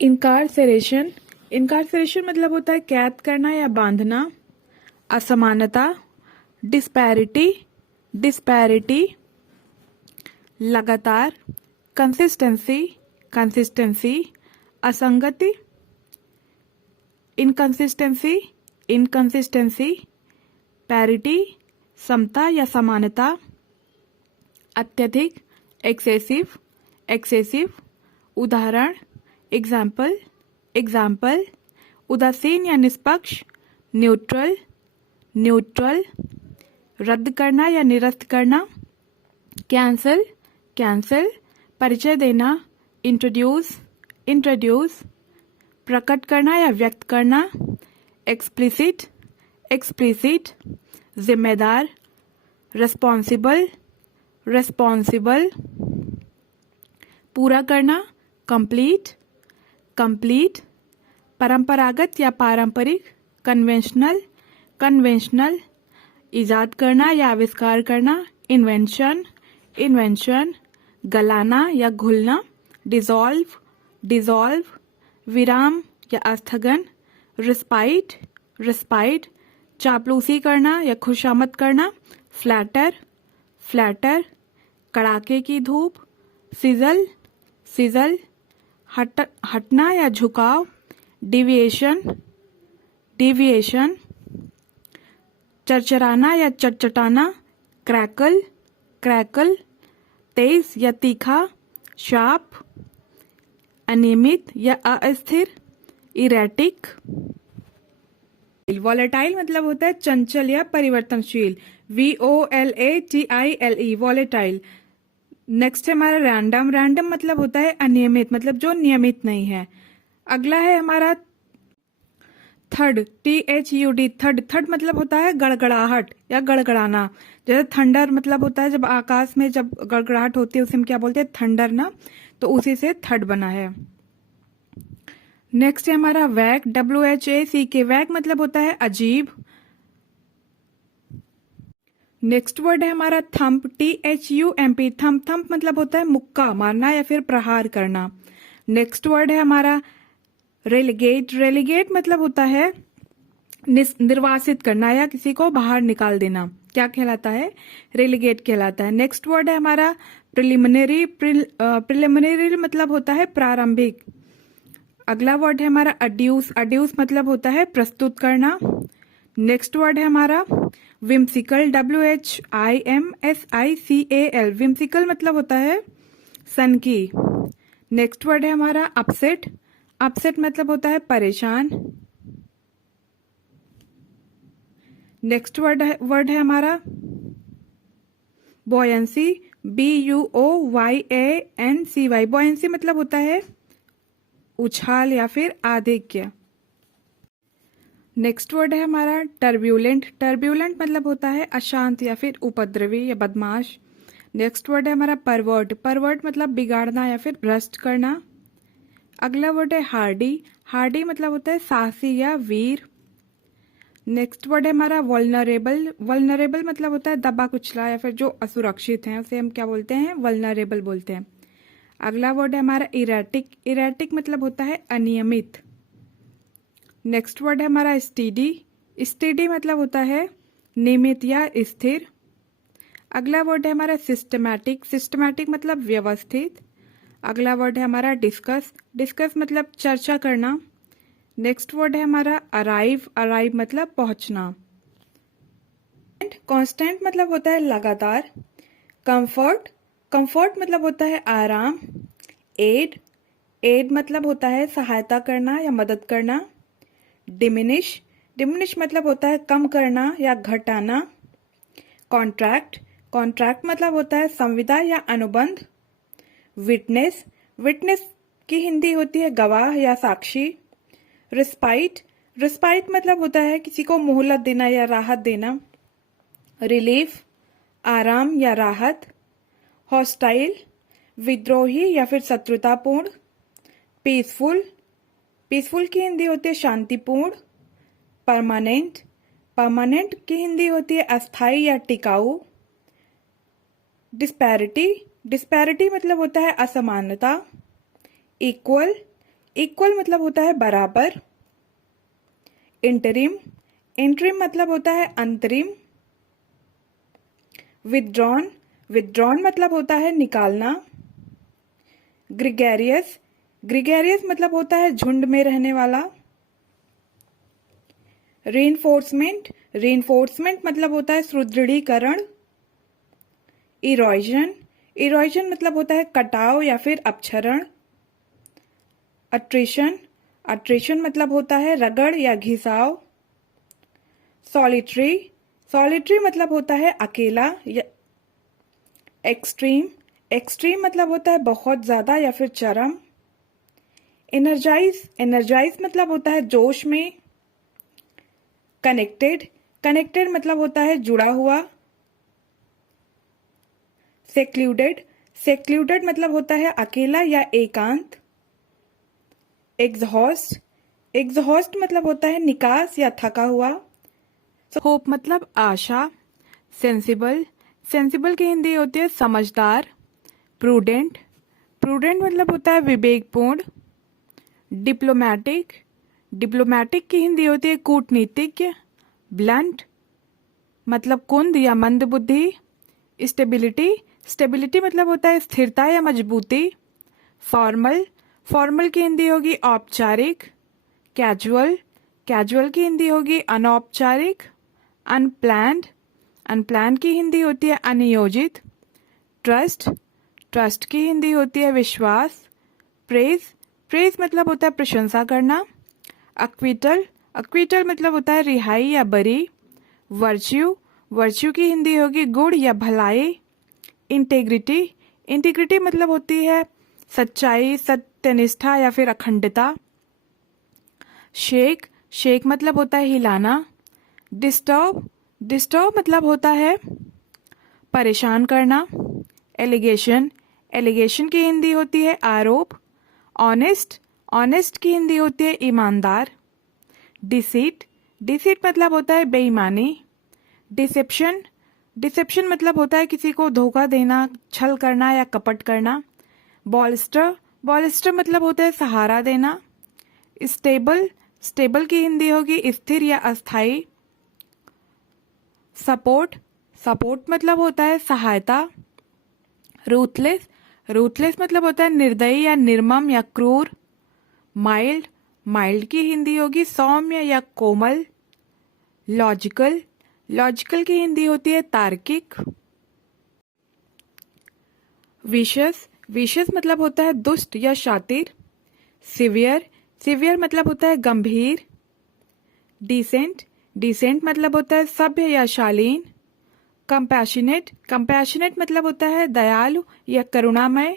इनकारसेरेशन, इनकारसेरेशन मतलब होता है कैद करना या बांधना। असमानता, डिस्पैरिटी, डिस्पैरिटी। लगातार, कंसिस्टेंसी, कंसिस्टेंसी। असंगति, इनकंसिस्टेंसी, इनकंसिस्टेंसी। पैरिटी, समता या समानता। अत्यधिक, एक्सेसिव, एक्सेसिव। उदाहरण, एग्जाम्पल, एग्जाम्पल। उदासीन या निष्पक्ष, न्यूट्रल, न्यूट्रल। रद्द करना या निरस्त करना, कैंसल, कैंसल। परिचय देना, इंट्रोड्यूस, इंट्रोड्यूस। प्रकट करना या व्यक्त करना, एक्सप्लिसिट, एक्सप्लिसिट। जिम्मेदार, रिस्पॉन्सिबल, रिस्पॉन्सिबल। पूरा करना, कंप्लीट, कंप्लीट। परंपरागत या पारंपरिक, कन्वेंशनल, कन्वेंशनल। इजाद करना या आविष्कार करना, इन्वेंशन, इन्वेंशन। गलाना या घुलना, डिसॉल्व, डिसॉल्व। विराम या आस्थगन, रिस्पाइट, रिस्पाइट। चापलूसी करना या खुशामद करना, फ्लैटर, फ्लैटर। कड़ाके की धूप, सिजल, सिजल। हटना या झुकाव, डिविएशन, डिविएशन। चरचराना या चटचटाना, क्रैकल, क्रैकल। तेज या तीखा, शार्प। अनियमित या अस्थिर, इरेटिक। वॉलेटाइल मतलब होता है चंचल या परिवर्तनशील, VOLATILE, वॉलेटाइल। नेक्स्ट है हमारा रैंडम, रैंडम मतलब होता है अनियमित, मतलब जो नियमित नहीं है। अगला है हमारा थर्ड, THUD, थर्ड, थर्ड मतलब होता है गड़गड़ाहट या गड़गड़ाना। जैसे थंडर मतलब होता है जब आकाश में जब गड़गड़ाहट होती है उसे हम क्या बोलते हैं, थंडर ना, तो उसी से थर्ड बना है। नेक्स्ट है हमारा वैग, WHACK, वैग मतलब होता है अजीब। नेक्स्ट वर्ड है हमारा थंप, THUMP, थंप, थंप मतलब होता है मुक्का मारना या फिर प्रहार करना। नेक्स्ट वर्ड है हमारा रेलिगेट, रेलिगेट मतलब होता है निर्वासित करना या किसी को बाहर निकाल देना, क्या कहलाता है, रेलिगेट कहलाता है। नेक्स्ट वर्ड है हमारा प्रिलिमिनरी, प्रिलिमिनरी मतलब होता है प्रारंभिक। अगला वर्ड है हमारा अड्यूस, अड्यूस मतलब होता है प्रस्तुत करना। नेक्स्ट वर्ड है हमारा विम्सिकल, WHIMSICAL, विम्सिकल मतलब होता है सनकी। नेक्स्ट वर्ड है हमारा अपसेट, अपसेट मतलब होता है परेशान। नेक्स्ट वर्ड है हमारा बॉयंसी, BUOYANCY, बॉयंसी मतलब होता है उछाल या फिर आधिक्य। नेक्स्ट वर्ड है हमारा टर्ब्यूलेंट, टर्ब्यूलेंट मतलब होता है अशांत या फिर उपद्रवी या बदमाश। नेक्स्ट वर्ड है हमारा परवर्ट, परवर्ट मतलब बिगाड़ना या फिर भ्रष्ट करना। अगला वर्ड है हार्डी, हार्डी मतलब होता है साहसी या वीर। नेक्स्ट वर्ड है हमारा वल्नरेबल, वल्नरेबल मतलब होता है दबा कुचला या फिर जो असुरक्षित हैं उसे हम क्या बोलते हैं, वल्नरेबल बोलते हैं। अगला वर्ड है हमारा इरेटिक, इरेटिक मतलब होता है अनियमित। नेक्स्ट वर्ड है हमारा स्टीडी, स्टीडी मतलब होता है नियमित या स्थिर। अगला वर्ड है हमारा सिस्टमैटिक, सिस्टमैटिक मतलब व्यवस्थित। अगला वर्ड है हमारा डिस्कस, डिस्कस मतलब चर्चा करना। नेक्स्ट वर्ड है हमारा अराइव, अराइव मतलब पहुंचना। कांस्टेंट मतलब होता है लगातार। कंफर्ट, कंफर्ट मतलब होता है आराम। एड, एड मतलब होता है सहायता करना या मदद करना। डिमिनिश, डिमिनिश मतलब होता है कम करना या घटाना। कॉन्ट्रैक्ट, कॉन्ट्रैक्ट मतलब होता है संविदा या अनुबंध। विटनेस, विटनेस की हिंदी होती है गवाह या साक्षी। रिस्पाइट, रिस्पाइट मतलब होता है किसी को मोहलत देना या राहत देना। रिलीफ, आराम या राहत। हॉस्टाइल, विद्रोही या फिर शत्रुतापूर्ण। पीसफुल, पीसफुल की हिंदी होती है शांतिपूर्ण। परमानेंट, परमानेंट की हिंदी होती है अस्थाई या टिकाऊ। डिस्पैरिटी, डिस्पैरिटी मतलब होता है असमानता। इक्वल, इक्वल मतलब होता है बराबर। इंटरिम, इंटरिम मतलब होता है अंतरिम। विथड्रॉन, विथड्रॉन मतलब होता है निकालना। ग्रिगेरियस, ग्रिगेरियस मतलब होता है झुंड में रहने वाला। रीइंफोर्समेंट, रीइंफोर्समेंट मतलब होता है सुदृढ़ीकरण। इरोजन, इरोजन मतलब होता है कटाव या फिर अपक्षरण। अट्रिशन, अट्रिशन मतलब होता है रगड़ या घिसाव। सॉलिटरी, सॉलिटरी मतलब होता है अकेला या एक्सट्रीम, एक्सट्रीम मतलब होता है बहुत ज्यादा या फिर चरम। एनर्जाइज, एनर्जाइज मतलब होता है जोश में। कनेक्टेड, कनेक्टेड मतलब होता है जुड़ा हुआ। सेक्लूडेड, सेक्लूडेड मतलब होता है अकेला या एकांत। एग्जॉस्ट, एग्जॉस्ट मतलब होता है निकास या थका हुआ। होप मतलब आशा। सेंसिबल, सेंसिबल की हिंदी होती है समझदार। प्रूडेंट, प्रूडेंट मतलब होता है विवेकपूर्ण। डिप्लोमैटिक, डिप्लोमैटिक की हिंदी होती है कूटनीतिज्ञ। ब्लंट मतलब कुंद या मंद बुद्धि। स्टेबिलिटी, स्टेबिलिटी मतलब होता है स्थिरता या मजबूती। फॉर्मल, फॉर्मल की हिंदी होगी औपचारिक। कैजुअल, कैजुअल की हिंदी होगी अनौपचारिक। अनप्लैन्ड, अनप्लैन्ड की हिंदी होती है अनियोजित। ट्रस्ट, ट्रस्ट की हिंदी होती है विश्वास। प्रेज, प्रेज मतलब होता है प्रशंसा करना। अक्विटल, अक्विटल मतलब होता है रिहाई या बरी। वर्च्यू, वर्च्यू की हिंदी होगी गुण या भलाई। इंटेग्रिटी, इंटीग्रिटी मतलब होती है सच्चाई, सत्यनिष्ठा या फिर अखंडता। शेक, शेक मतलब होता है हिलाना। डिस्टर्ब, डिस्टर्ब मतलब होता है परेशान करना। एलिगेशन, एलिगेशन की हिंदी होती है आरोप। ऑनेस्ट, ऑनेस्ट की हिंदी होती है ईमानदार। डिसीट, डिसीट मतलब होता है बेईमानी। डिसेप्शन, डिसेप्शन मतलब होता है किसी को धोखा देना, छल करना या कपट करना। बॉलिस्टर, बॉलिस्टर मतलब होता है सहारा देना। स्टेबल, स्टेबल की हिंदी होगी स्थिर या अस्थाई। सपोर्ट, सपोर्ट मतलब होता है सहायता। रूथलेस, रूथलेस मतलब होता है निर्दयी या निर्मम या क्रूर। माइल्ड, माइल्ड की हिंदी होगी सौम्य या कोमल। लॉजिकल, लॉजिकल की हिंदी होती है तार्किक। विशस, विशस मतलब होता है दुष्ट या शातिर। सिवियर, सिवियर मतलब होता है गंभीर। डिसेंट, डिसेंट मतलब होता है सभ्य या शालीन। कंपैशनेट, कंपैशनेट मतलब होता है दयालु या करुणामय।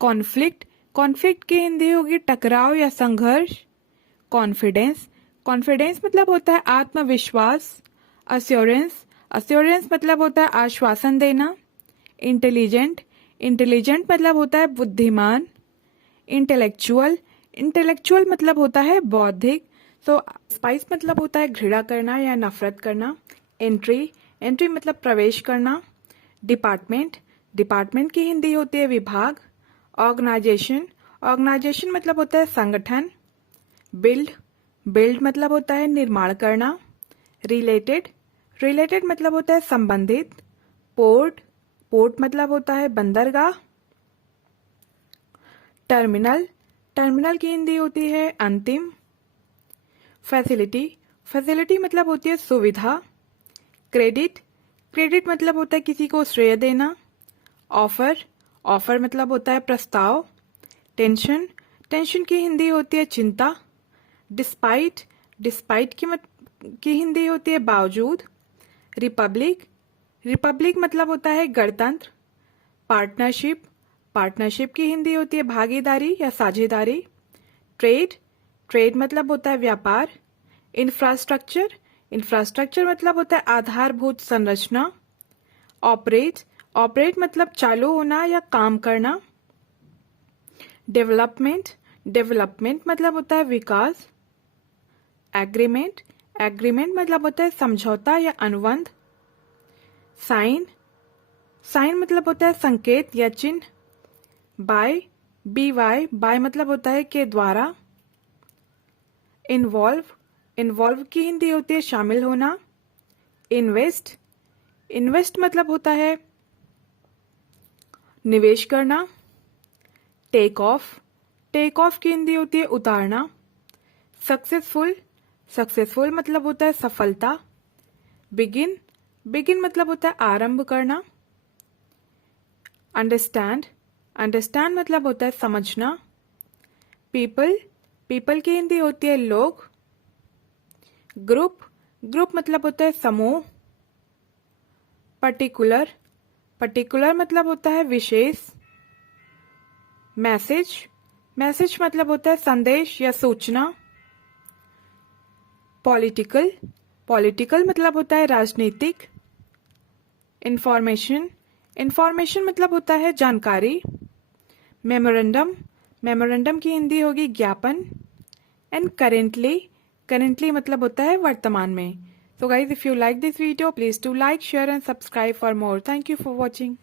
कॉन्फ्लिक्ट, कॉन्फ्लिक्ट की हिंदी होगी टकराव या संघर्ष। कॉन्फिडेंस, कॉन्फिडेंस मतलब होता है आत्मविश्वास। अश्योरेंस, अश्योरेंस मतलब होता है आश्वासन देना। इंटेलिजेंट, इंटेलिजेंट मतलब होता है बुद्धिमान। इंटेलेक्चुअल, इंटेलेक्चुअल मतलब होता है बौद्धिक। सो स्पाइस मतलब होता है घृणा करना या नफरत करना। एंट्री, एंट्री मतलब प्रवेश करना। डिपार्टमेंट, डिपार्टमेंट की हिंदी होती है विभाग। ऑर्गेनाइजेशन, ऑर्गेनाइजेशन मतलब होता है संगठन। बिल्ड, बिल्ड मतलब होता है निर्माण करना। रिलेटेड, रिलेटेड मतलब होता है संबंधित। पोर्ट, पोर्ट मतलब होता है बंदरगाह। टर्मिनल, टर्मिनल की हिंदी होती है अंतिम। फैसिलिटी, फैसिलिटी मतलब होती है सुविधा। क्रेडिट, क्रेडिट मतलब होता है किसी को श्रेय देना। ऑफर, ऑफर मतलब होता है प्रस्ताव। टेंशन, टेंशन की हिंदी होती है चिंता। डिस्पाइट, डिस्पाइट की हिंदी होती है बावजूद। रिपब्लिक, रिपब्लिक मतलब होता है गणतंत्र। पार्टनरशिप, पार्टनरशिप की हिंदी होती है भागीदारी या साझेदारी। ट्रेड, ट्रेड मतलब होता है व्यापार। इंफ्रास्ट्रक्चर, इंफ्रास्ट्रक्चर मतलब होता है आधारभूत संरचना। ऑपरेट, ऑपरेट मतलब चालू होना या काम करना। डेवलपमेंट, डेवलपमेंट मतलब होता है विकास। एग्रीमेंट, एग्रीमेंट मतलब होता है समझौता या अनुबंध। साइन, साइन मतलब होता है संकेत या चिन्ह। बाय, बी वाई, बाय मतलब होता है के द्वारा। इन्वॉल्व, इन्वॉल्व की हिंदी होती है शामिल होना। इन्वेस्ट, इन्वेस्ट मतलब होता है निवेश करना। टेक ऑफ, टेक ऑफ की हिंदी होती है उतारना। सक्सेसफुल, सक्सेसफुल मतलब होता है सफलता। बिगिन, बिगिन मतलब होता है आरंभ करना। अंडरस्टैंड, अंडरस्टैंड मतलब होता है समझना। पीपल, पीपल की हिंदी होती है लोग। ग्रुप, ग्रुप मतलब होता है समूह। पर्टिकुलर, पर्टिकुलर मतलब होता है विशेष। मैसेज, मैसेज मतलब होता है संदेश या सूचना। पॉलिटिकल, पॉलिटिकल मतलब होता है राजनीतिक। इंफॉर्मेशन, इंफॉर्मेशन मतलब होता है जानकारी। मेमोरेंडम, मेमोरेंडम की हिंदी होगी ज्ञापन। एंड करेंटली, करेंटली मतलब होता है वर्तमान में। So guys, if you like this video, please do like, share and subscribe for more. Thank you for watching.